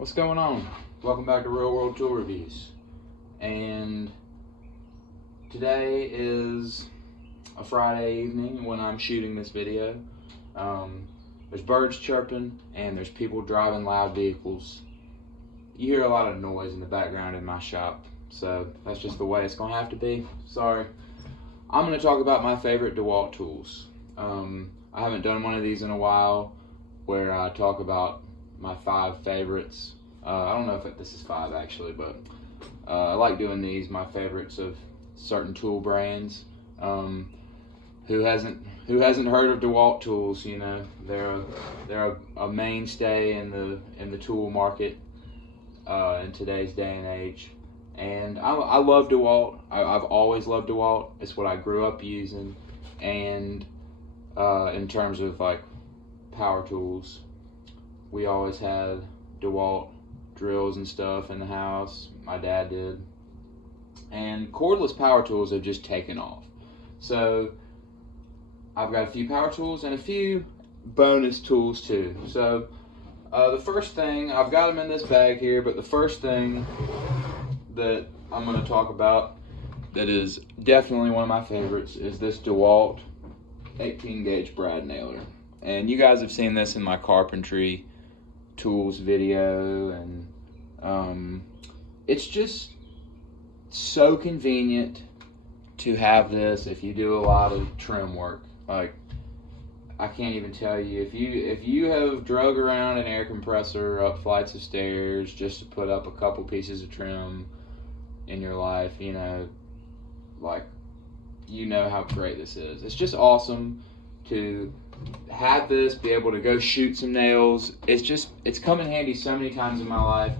What's going on? Welcome back to Real World Tool Reviews. And today is a Friday evening when I'm shooting this video. There's birds chirping and there's people driving loud vehicles. You hear a lot of noise in the background in my shop, so that's just the way it's going to have to be. Sorry. I'm going to talk about my favorite DeWalt tools. I haven't done one of these in a while where I talk about my 5 favorites. I don't know if this is 5 actually, but I like doing these, my favorites of certain tool brands. Who hasn't heard of DeWalt tools? You know, they're a mainstay in the tool market in today's day and age. And I love DeWalt. I've always loved DeWalt. It's what I grew up using. And in terms of like power tools, we always had DeWalt drills and stuff in the house. My dad did. And cordless power tools have just taken off. So I've got a few power tools and a few bonus tools too. So the first thing, I've got them in this bag here, but the first thing that I'm going to talk about that is definitely one of my favorites is this DeWalt 18 gauge brad nailer. And you guys have seen this in my carpentry tools video, and it's just so convenient to have this if you do a lot of trim work. Like, I can't even tell you, if you have drug around an air compressor up flights of stairs just to put up a couple pieces of trim in your life, you know, like, you know how great this is. It's just awesome to have this, be able to go shoot some nails. It's come in handy so many times in my life.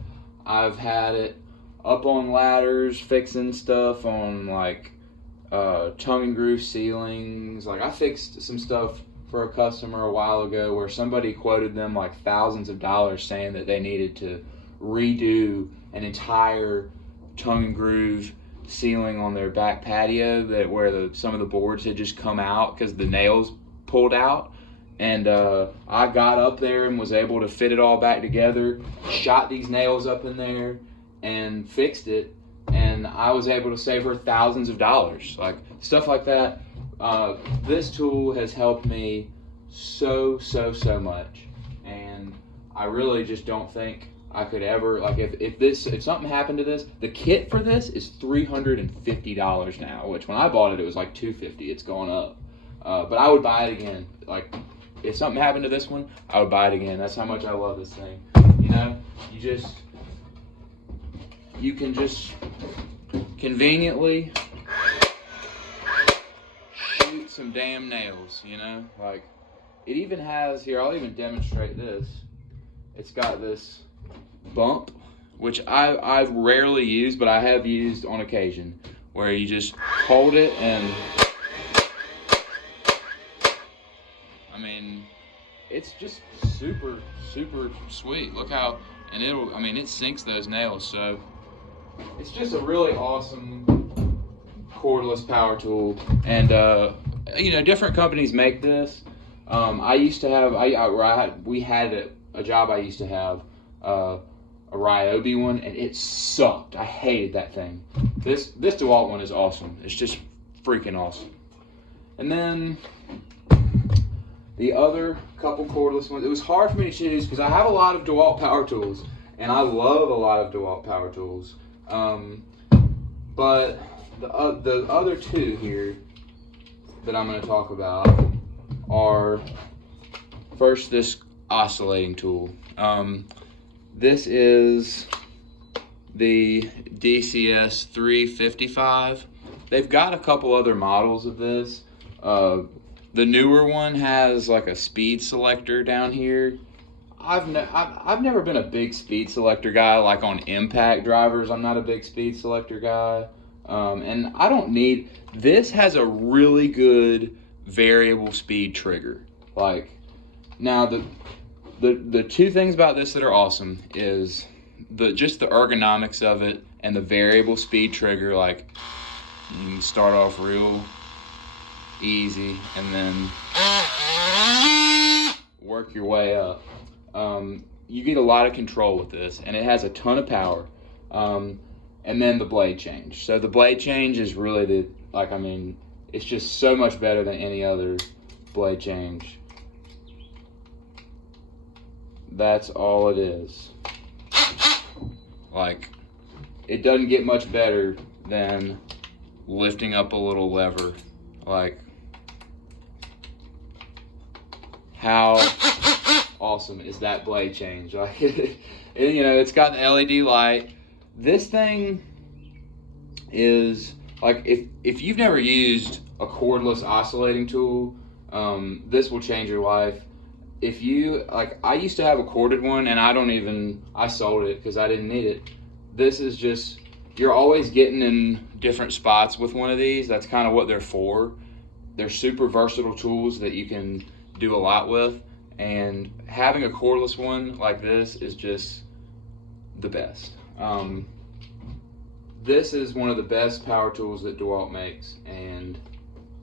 I've had it up on ladders, fixing stuff on like tongue and groove ceilings. Like, I fixed some stuff for a customer a while ago where somebody quoted them like thousands of dollars saying that they needed to redo an entire tongue and groove ceiling on their back patio where some of the boards had just come out because the nails pulled out. And I got up there and was able to fit it all back together, shot these nails up in there and fixed it, and I was able to save her thousands of dollars. Like, stuff like that. This tool has helped me so much, and I really just don't think I could ever, like, if something happened to this, the kit for this is $350 now, which when I bought it was like $250. It's gone up. But I would buy it again. Like, if something happened to this one, I would buy it again. That's how much I love this thing. You know, you can just conveniently shoot some damn nails, you know? Like, it even has, here, I'll even demonstrate this. It's got this bump, which I've rarely used, but I have used on occasion, where you just hold it and, I mean, it's just super sweet. Look how, and it sinks those nails. So it's just a really awesome cordless power tool. And you know, different companies make this. I used to have, we had a job I used to have, a Ryobi one, and it sucked. I hated that thing. This DeWalt one is awesome. It's just freaking awesome. And then the other couple cordless ones, it was hard for me to choose because I have a lot of DeWalt power tools, and I love a lot of DeWalt power tools. But the other two here that I'm going to talk about are, first, this oscillating tool. This is the DCS 355. They've got a couple other models of this. The newer one has like a speed selector down here. I've never been a big speed selector guy. Like on impact drivers, I'm not a big speed selector guy. And I don't need, this has a really good variable speed trigger. Like, now the two things about this that are awesome is just the ergonomics of it and the variable speed trigger. Like, you can start off real easy and then work your way up. you get a lot of control with this, and it has a ton of power. And then the blade change. So the blade change is really it's just so much better than any other blade change. That's all it is. Like, it doesn't get much better than lifting up a little lever. Like, how awesome is that blade change? Like, it's got the LED light. This thing is like, if you've never used a cordless oscillating tool, this will change your life. If you, like, I used to have a corded one, and I sold it because I didn't need it. This is just, you're always getting in different spots with one of these. That's kind of what they're for. They're super versatile tools that you can do a lot with, and having a cordless one like this is just the best. This is one of the best power tools that DeWalt makes, and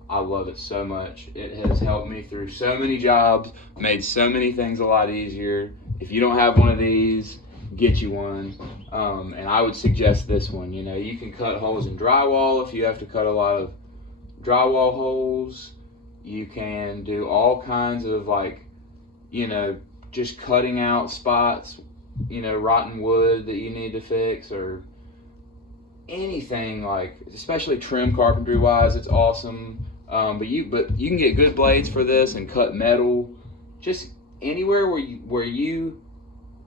I love it so much. It has helped me through so many jobs, made so many things a lot easier. If you don't have one of these, get you one. And I would suggest this one. You can cut holes in drywall if you have to cut a lot of drywall holes. You can do all kinds of, like, just cutting out spots, rotten wood that you need to fix, or anything, like, especially trim carpentry wise, it's awesome. But you can get good blades for this and cut metal, just anywhere where you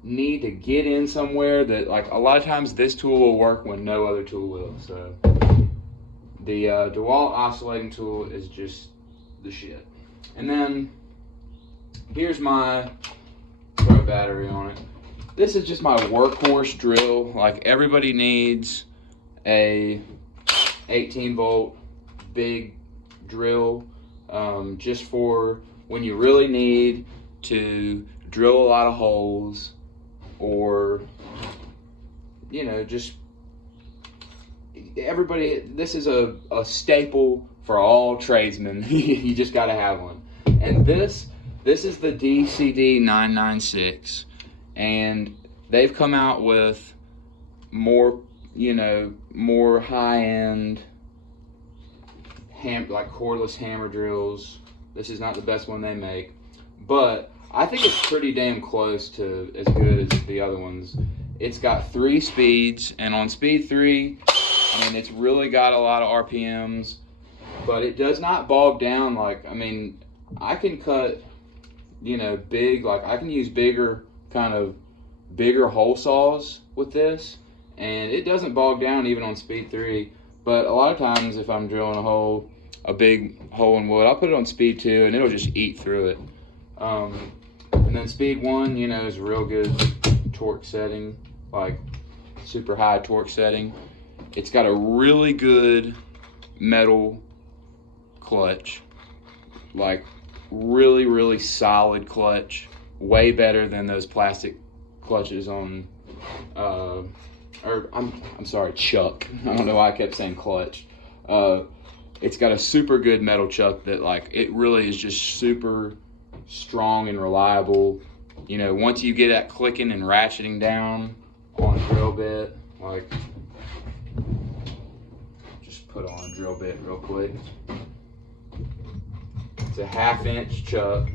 need to get in somewhere that, like, a lot of times this tool will work when no other tool will. So the DeWalt oscillating tool is just the shit. And then here's my throw battery on it. This is just my workhorse drill. Like, everybody needs a 18 volt big drill, just for when you really need to drill a lot of holes, or just everybody. This is a staple for all tradesmen. You just got to have one. And this is the DCD 996, and they've come out with more high-end like cordless hammer drills. This is not the best one they make, but I think it's pretty damn close to as good as the other ones. It's got 3 speeds, and on speed 3, it's really got a lot of RPMs, but it does not bog down. Like, I can cut, big, like, I can use bigger hole saws with this, and it doesn't bog down even on speed 3. But a lot of times, if I'm drilling a big hole in wood, I'll put it on speed 2, and it'll just eat through it. And then speed 1, is a real good torque setting, like super high torque setting. It's got a really good metal clutch, like really, really solid clutch, way better than those plastic clutches on, I'm sorry, chuck. I don't know why I kept saying clutch. It's got a super good metal chuck that, like, it really is just super strong and reliable. Once you get that clicking and ratcheting down on a drill bit, like, just put on a drill bit real quick. It's a 1/2 inch chuck.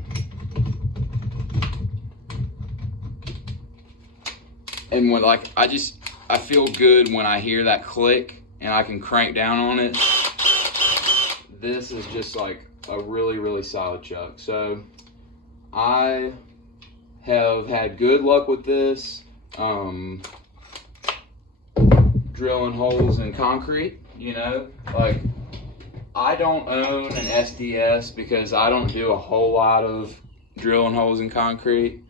And when, like, I feel good when I hear that click and I can crank down on it. This is just like a really, really solid chuck. So I have had good luck with this, drilling holes in concrete. Like, I don't own an SDS because I don't do a whole lot of drilling holes in concrete.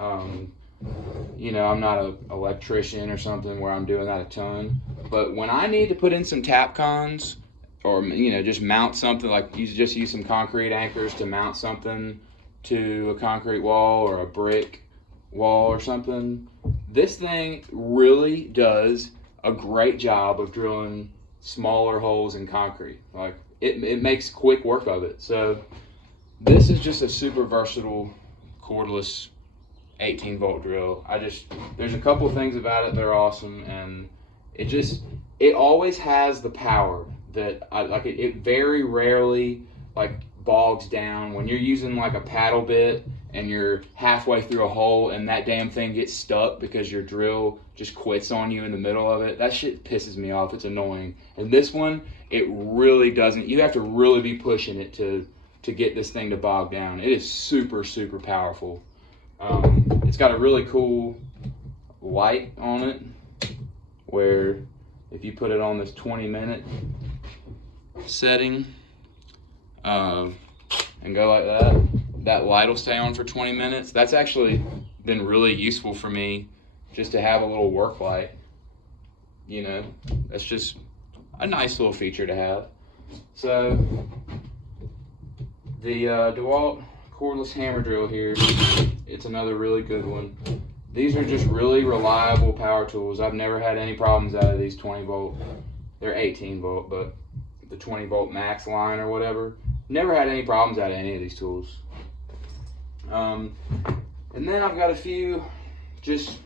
I'm not an electrician or something where I'm doing that a ton. But when I need to put in some Tapcons, or just mount something, like use some concrete anchors to mount something to a concrete wall or a brick wall or something, this thing really does a great job of drilling smaller holes in concrete. Like, it makes quick work of it. So this is just a super versatile cordless 18-volt drill. There's a couple things about it that are awesome, and it always has the power that it very rarely like bogs down. When you're using like a paddle bit and you're halfway through a hole and that damn thing gets stuck because your drill just quits on you in the middle of it, that shit pisses me off. It's annoying. And this one, it really doesn't. You have to really be pushing it to get this thing to bog down. It is super, super powerful. It's got a really cool light on it where if you put it on this 20-minute setting and go like that light will stay on for 20 minutes. That's actually been really useful for me, just to have a little work light. You know, that's just a nice little feature to have. So the DeWalt cordless hammer drill here, it's another really good one. These are just really reliable power tools. I've never had any problems out of these 20-volt. They're 18-volt, but the 20-volt max line or whatever, never had any problems out of any of these tools. And then I've got a few just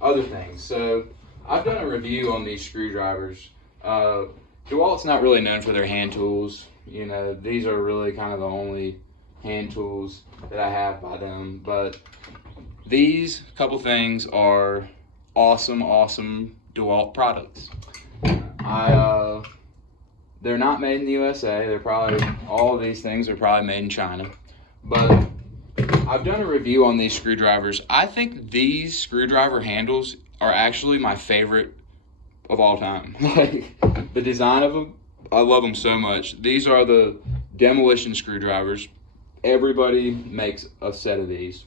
other things. So I've done a review on these screwdrivers. DeWalt's not really known for their hand tools. You know, these are really kind of the only hand tools that I have by them. But these couple things are awesome DeWalt products. They're not made in the USA. They're probably, all of these things are probably made in China. But I've done a review on these screwdrivers. I think these screwdriver handles are actually my favorite of all time. Like, the design of them, I love them so much. These are the demolition screwdrivers. Everybody makes a set of these.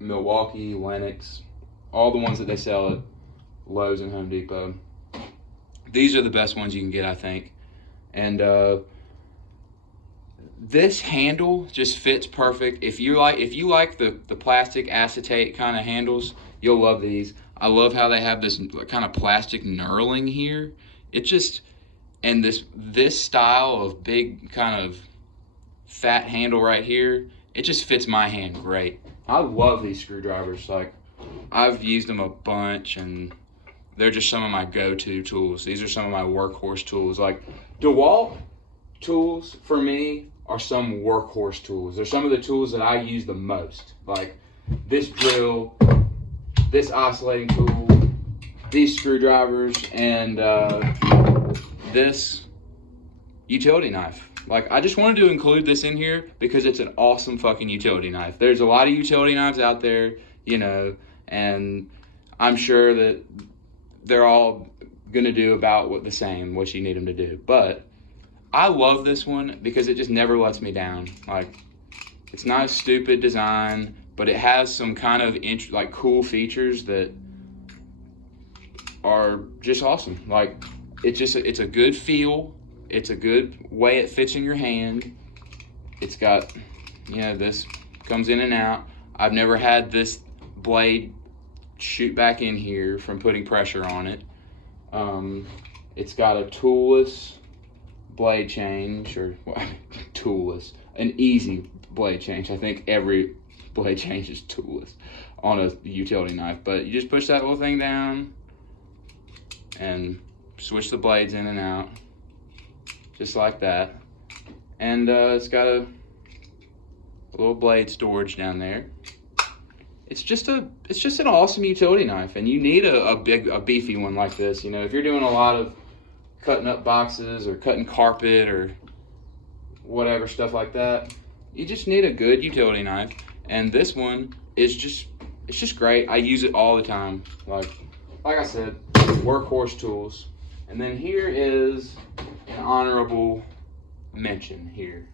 Milwaukee, Lennox, all the ones that they sell at Lowe's and Home Depot. These are the best ones you can get, I think. And this handle just fits perfect. If you like the plastic acetate kind of handles, you'll love these. I love how they have this kind of plastic knurling here. It just, and this style of big kind of fat handle right here, it just fits my hand great. I love these screwdrivers. Like, I've used them a bunch, and they're just some of my go-to tools. These are some of my workhorse tools. Like, DeWalt tools for me are some workhorse tools. They're some of the tools that I use the most. Like this drill, this oscillating tool, these screwdrivers, and this utility knife. Like, I just wanted to include this in here because it's an awesome fucking utility knife. There's a lot of utility knives out there, you know, and I'm sure that they're all gonna do about what you need them to do. But I love this one because it just never lets me down. Like, it's not a stupid design, but it has some kind of cool features that are just awesome. Like, it's a good feel. It's a good way it fits in your hand. It's got, you know, this comes in and out. I've never had this blade shoot back in here from putting pressure on it. It's got a toolless blade change, or toolless, an easy blade change. I think every blade change is toolless on a utility knife, but you just push that little thing down and switch the blades in and out, just like that. And it's got a little blade storage down there. It's just an awesome utility knife, and you need a beefy one like this. You know, if you're doing a lot of cutting up boxes or cutting carpet or whatever stuff like that, you just need a good utility knife. And this one is it's just great. I use it all the time. Like I said, workhorse tools. And then here is an honorable mention here.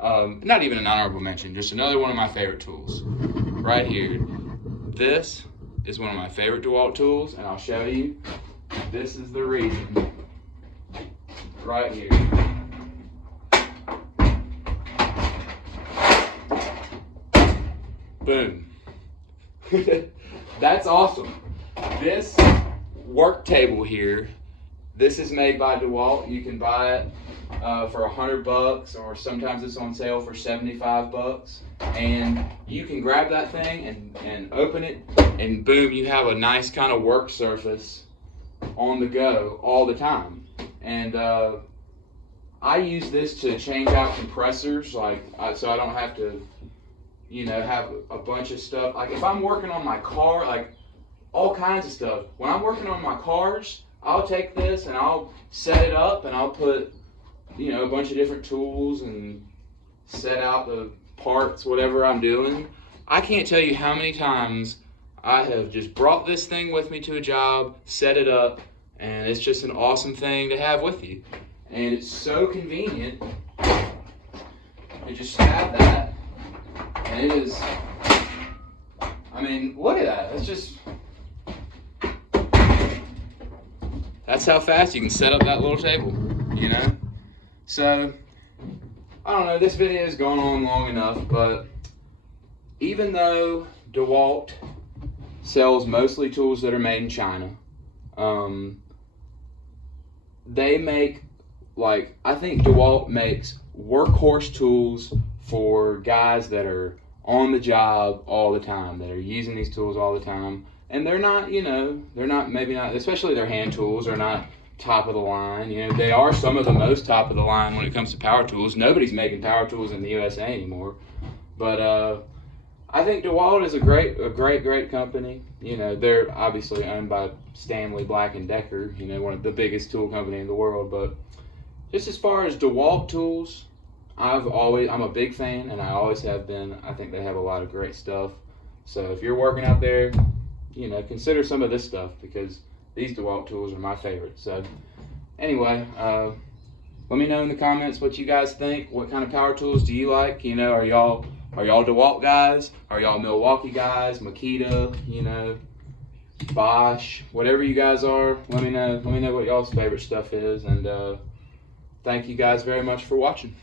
Not even an honorable mention, just another one of my favorite tools. Right here. This is one of my favorite DeWalt tools, and I'll show you. This is the reason. Right here. Boom. That's awesome. This work table here, This is made by DeWalt. You can buy it for $100, or sometimes it's on sale for $75. And you can grab that thing and open it, and boom, you have a nice kind of work surface on the go all the time. And I use this to change out compressors, so I don't have to, have a bunch of stuff. Like if I'm working on my car, like all kinds of stuff. When I'm working on my cars, I'll take this and I'll set it up, and I'll put, a bunch of different tools and set out the parts, whatever I'm doing. I can't tell you how many times I have just brought this thing with me to a job, set it up, and it's just an awesome thing to have with you. And it's so convenient to just have that, and it is, look at that, it's just, that's how fast you can set up that little table, So, I don't know, this video has gone on long enough, but even though DeWalt sells mostly tools that are made in China, they make, I think DeWalt makes workhorse tools for guys that are on the job all the time, that are using these tools all the time. And they're not, maybe not, especially their hand tools are not top of the line. They are some of the most top of the line when it comes to power tools. Nobody's making power tools in the USA anymore. But I think DeWalt is a great company. They're obviously owned by Stanley Black & Decker, one of the biggest tool company in the world. But just as far as DeWalt tools, I'm a big fan, and I always have been. I think they have a lot of great stuff. So if you're working out there, consider some of this stuff, because these DeWalt tools are my favorite. So anyway, let me know in the comments what you guys think. What kind of power tools do you like? Are y'all DeWalt guys? Are y'all Milwaukee guys? Makita, Bosch, whatever you guys are, let me know what y'all's favorite stuff is. And thank you guys very much for watching.